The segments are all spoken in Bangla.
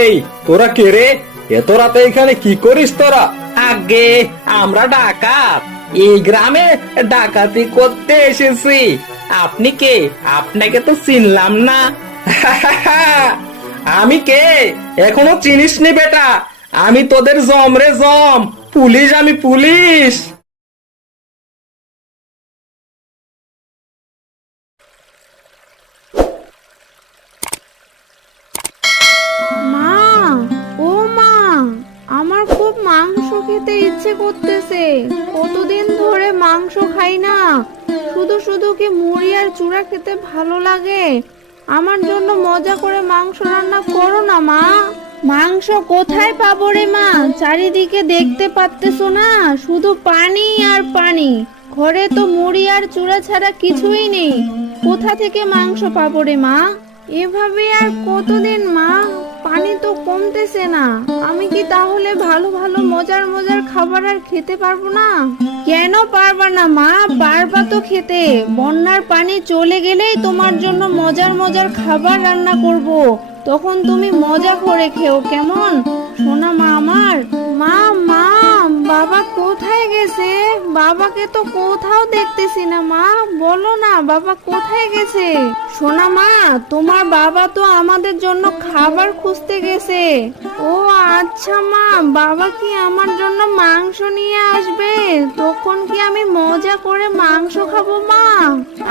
এই তোরা কে রে? এত রাতে এখানে কি করিস তোরা? আগে আমরা ডাকাত, এই গ্রামে ডাকাতি করতে এসেছি। আপনি কে? আপনাকে তো চিনলাম না। আমি কে এখনো চিনিসনি বেটা? আমি তোদের জম রে জম, পুলিশ, আমি পুলিশ। মা, ও মা, আমার খুব মাংস খেতে ইচ্ছে করতেছে। কতদিন ধরে মাংস খাই না। শুধু শুধু কি মুড়ি আর চূড়া খেতে ভালো লাগে? আমার জন্য মজা করে মাংস রান্না করো না মা। মাংস কোথায় পাবো রে মা? চারিদিকে দেখতে পাচ্তেছো না, শুধু পানি আর পানি। ঘরে তো মুড়ি আর চূড়া ছাড়া কিছুই নেই। কোথা থেকে মাংস পাবো রে মা? এভাবে আর কতদিন মা? পানি তো কমতেছে না। আমি কি তাহলে ভালো ভালো মজার মজার খাবার আর খেতে পারবো না? কেন পারবা না মা? পারবা তো খেতে। বন্যার পানি চলে গেলেই তোমার জন্য মজার মজার খাবার রান্না করব। তখন তুমি মজা করে খেও, কেমন? সোনা মা আমার। মা, মা, বাবা কোথায় গেছে? বাবাকে তো কোথাও দেখতেছি না মা। বলো না বাবা কোথায় গেছে? সোনা মা, তোমার বাবা তো আমাদের জন্য খাবার খুঁজতে গেছে। ও আচ্ছা মা, বাবা কি আমার জন্য মাংস নিয়ে আসবে? তখন কি আমি মজা করে মাংস খাবো মা?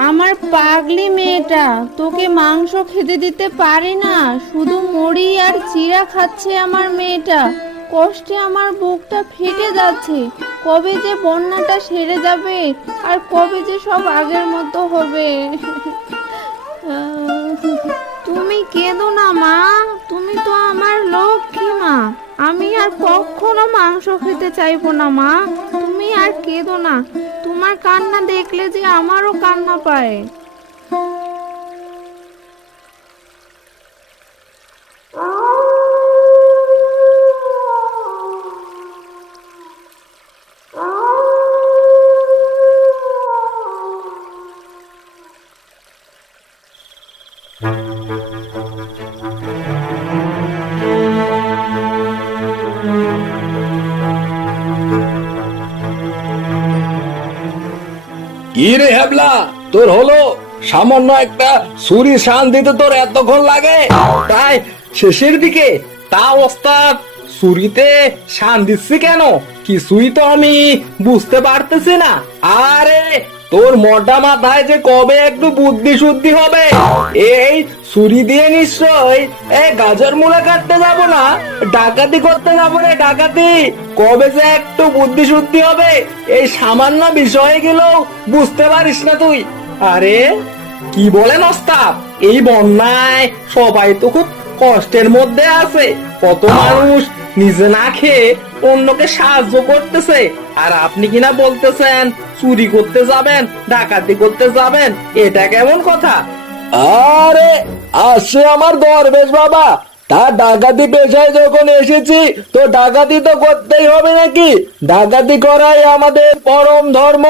আমার পাগলি মেয়েটা, তোকে মাংস খেতে দিতে পারি না। শুধু মুড়ি আর চিড়া খাচ্ছে আমার মেয়েটা। কষ্টে আমার বুকটা ফেটে যাচ্ছে। কবে যে বন্যাটা সেরে যাবে আর কবে যে সব আগের মতো হবে। তুমি কেঁদো না মা, তুমি তো আমার লক্ষ্মী মা। আমি আর কখনো মাংস খেতে চাইবো না মা। তুমি আর কেঁদো না। তোমার কান্না দেখলে যে আমারও কান্না পায়। কি রে হ্যাবলা, তোর হলো? সামান্য একটা ছুরি শান দিতে তোর এতক্ষণ লাগে? তাই শেষের দিকে তা ওস্তাদ, ছুরিতে শান দিচ্ছি কেন কিছুই তো আমি বুঝতে পারতেছি না। আরে তোর মোটা মাথায় যে কবে একটু বুদ্ধি শুদ্ধি হবে? এই ছুরি দিয়ে নিশ্চয় গাজর মূলা কাটতে যাবো না, ডাকাতি করতে যাবো রে ডাকাতি। কবে যে একটু বুদ্ধি শুদ্ধি হবে? এই সামান্য বিষয়গুলো বুঝতে পারিস না তুই? আরে কি বলেন ওস্তাদ, এই বন্যায় সবাই তো খুব কষ্টের মধ্যে আছে। কত মানুষ নিজে না খেয়ে অন্যকে সাহায্য করতেছে, আর আপনি কিনা বলতেছেন চুরি করতে যাবেন, ডাকাতি করতে যাবেন? এটা কেমন কথা? আরে আসে আমার দরবেশ বাবা, তার ডাকাতি পেশায় যখন এসেছি তো ডাকাতি তো করতেই হবে নাকি? ডাকাতি করাই আমাদের পরম ধর্ম।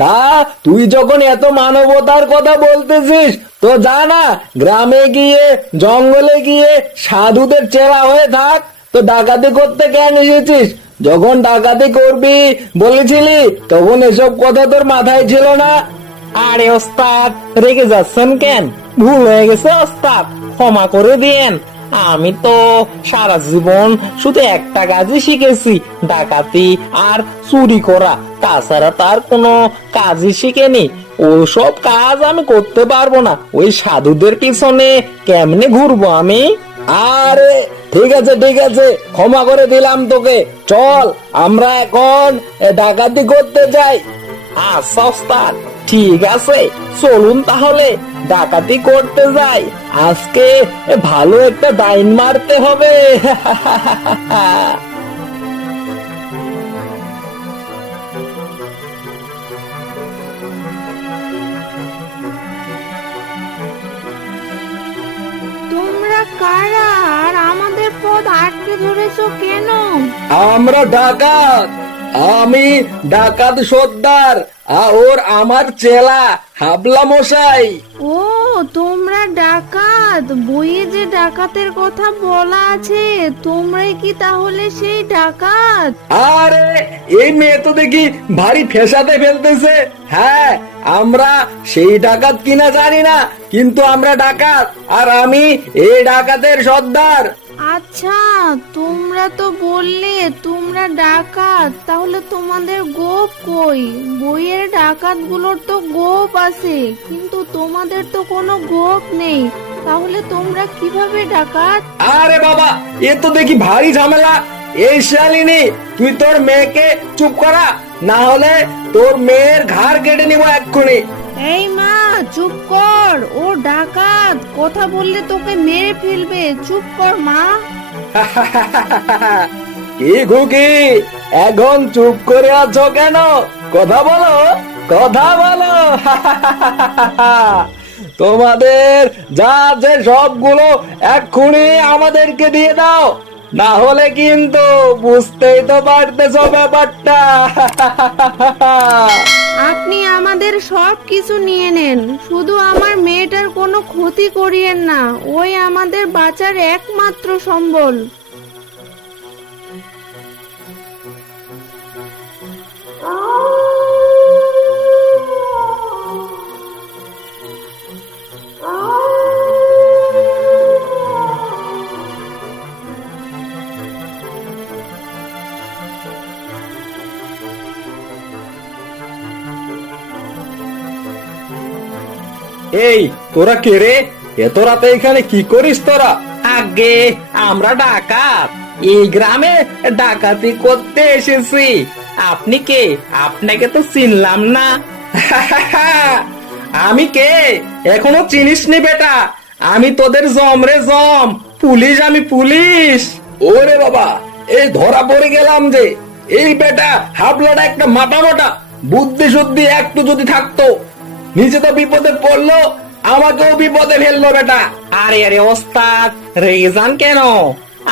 তা তুই যখন এত মানবতার কথা বলতেছিস তো জানা, গ্রামে গিয়ে জঙ্গলে গিয়ে সাধুদের চেলা হয়ে থাক। তো ডাকাতি করতে কেন এসেছিস? যখন ডাকাতি করবি বলেছিলি তখন এসব কথা তোর মাথায় ছিল না। আরে ওস্তাদ, রেগে যাচ্ছেন কেন? ভুল হয়ে গেছে ওস্তাদ, ক্ষমা করে দিয়েন। আমি তো সারা জীবন শুধু একটা কাজই শিখেছি, ডাকাতি আর চুরি করা। তাছাড়া তার কোনো কাজই শিখেনি। ওসব কাজ আমি করতে পারবো না। ওই সাধুদের পিছনে কেমনে ঘুরবো আমি? আরে ঠিক আছে ঠিক আছে, ক্ষমা করে দিলাম তোকে। চল আমরা এখন ডাকাতি করতে যাই। আচ্ছা ওস্তাদ, ঠিক আছে, চলুন তাহলে ডাকাতি করতে যাই। আজকে ভালো একটা ডাইন মারতে হবে। তোমরা কারা আর আমাদের পথ আটকে ধরেছো কেন? আমরা ডাকাত। আমি ডাকাত সর্দার ওর আমার চেলা হাবলা মশাই। ও, তোমরা ডাকাত। বইয়ে যে ডাকাতের কথা বলা আছে, তোমরাই কি তাহলে সেই ডাকাত? আরে এই মেয়ে তো দেখি ভারী ফেসাতে ফেলতেছে। হ্যাঁ, আমরা সেই ডাকাত কিনা জানি না, কিন্তু আমরা ডাকাত, আর আমি এই ডাকাতের সর্দার। আচ্ছা, তোমরা তো বললে তোমরা ডাকাত, তাহলে তোমাদের গোপ কই? বইয়ের ডাকাত গুলোর তো গোপ আছে, কিন্তু তোমাদের তো কোনো গোপ নেই, তাহলে তোমরা কিভাবে ডাকাত? আরে বাবা, এ তো দেখি ভারী ঝামেলা। এই শালিনী, তুই তোর মেয়েকে চুপ করা, না হলে তোর মেয়ের ঘাড় কেটে নিব এক্ষুনি। এই মা, চুপ কর, ও ডাকাত, কথা বললে তোকে মেরে ফেলবে, চুপ কর মা। কি খুকি, এখন চুপ করে আছো কেন? কথা বলো, কথা বলো। তোমাদের যা যে সবগুলো এক্ষুনি আমাদেরকে দিয়ে দাও, না হলে কিন্তু বুঝতেই তো পারতেছো ব্যাপারটা। আপনি আমাদের সব কিছু নিয়ে নেন, শুধু আমার মেয়েটার কোনো ক্ষতি করিয়েন না, ওই আমাদের বাঁচার একমাত্র সম্বল। এই তোরা কে রে? এত রাতে এখানে কি করিস তোরা? আগে আমরা ডাকাত, এই গ্রামে ডাকাতি করতে এসেছি। আপনি কে? আপনাকে তো চিনলাম না। আমি কে এখনো চিনিসনি বেটা? আমি তোদের জম রে জম, পুলিশ, আমি পুলিশ। ওরে বাবা, এই ধরা পড়ে গেলাম যে। এই বেটা হাবলাটা একটা মাথা মোটা, বুদ্ধি শুদ্ধি একটু যদি থাকতো, নিজে তো বিপদে পড়লো, আমাকেও বিপদে ফেললো বেটা। আরে আরে ওস্তাদ, রেগে যান কেন?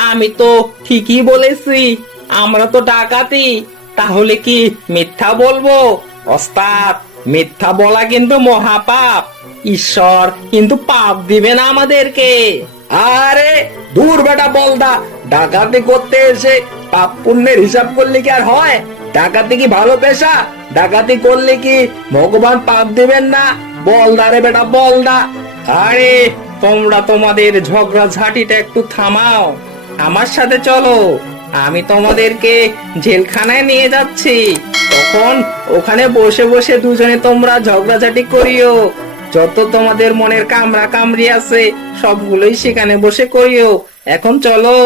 আমি তো ঠিকই বলেছি, আমরা তো ডাকাতি, তাহলে কি মিথ্যা বলবো? ওস্তাদ, মিথ্যা বলা কিন্তু মহাপাপ, ঈশ্বর কিন্তু পাপ দিবে না আমাদেরকে। আরে দূর বেটা বলদা, ডাকাতি করতে এসে পাপ পুণ্যের হিসাব করলে কি আর হয়? ডাকাতি কি ভালো পেশা? ডাকাতি করলে কি ভগবান পাপ দিবেন না? বলদা রে বেটা বলদা। আরে তোমরা তোমাদের ঝগড়া ঝাঁটিটা একটু থামাও, আমার সাথে চলো, আমি তোমাদেরকে জেলখানায় নিয়ে যাচ্ছি। তখন ওখানে বসে বসে দুজনে তোমরা ঝগড়াঝাটি করিও, যত তোমাদের মনের কামড়া কামড়ি আছে সবগুলোই সেখানে বসে করিও। এখন চলো।